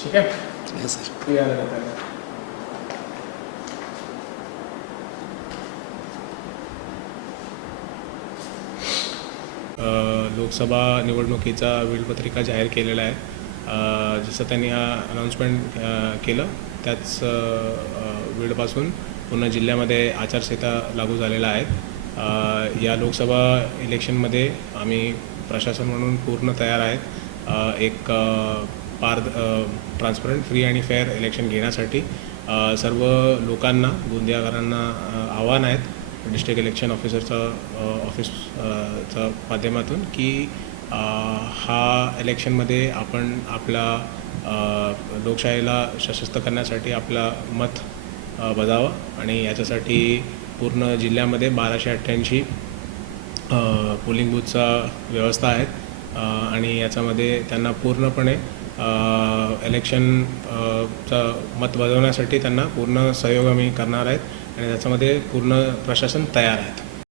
ठीक आहे? सर लोकसभा निवडणुकीचा वेळपत्रिका जाहीर केलेला आहे. जसं त्यांनी अनाऊन्समेंट केलं त्याच वेळपासून पूर्ण जिल्ह्यामध्ये आचारसंहिता लागू झालेला आहे या लोकसभा इलेक्शनमध्ये आम्ही प्रशासन म्हणून पूर्ण तयार आहेत. एक पार पारद ट्रान्सपरंट फ्री आणि फेअर इलेक्शन घेण्यासाठी सर्व लोकांना गोंदियाकरांना आव्हान आहेत डिस्ट्रिक्ट इलेक्शन ऑफिसरचं ऑफिसच्या माध्यमातून की हा इलेक्शनमध्ये आपण आपला लोकशाहीला सशक्त करण्यासाठी आपला मत अ, बजावं आणि याच्यासाठी पूर्ण जिल्ह्यामध्ये बाराशे अठ्ठ्याऐंशी पोलिंग बूथचा व्यवस्था आहेत आणि याच्यामध्ये त्यांना पूर्णपणे इलेक्शनचा मत बजावण्यासाठी त्यांना पूर्ण सहयोग आम्ही करणार आहेत आणि त्याच्यामध्ये पूर्ण प्रशासन तयार आहेत.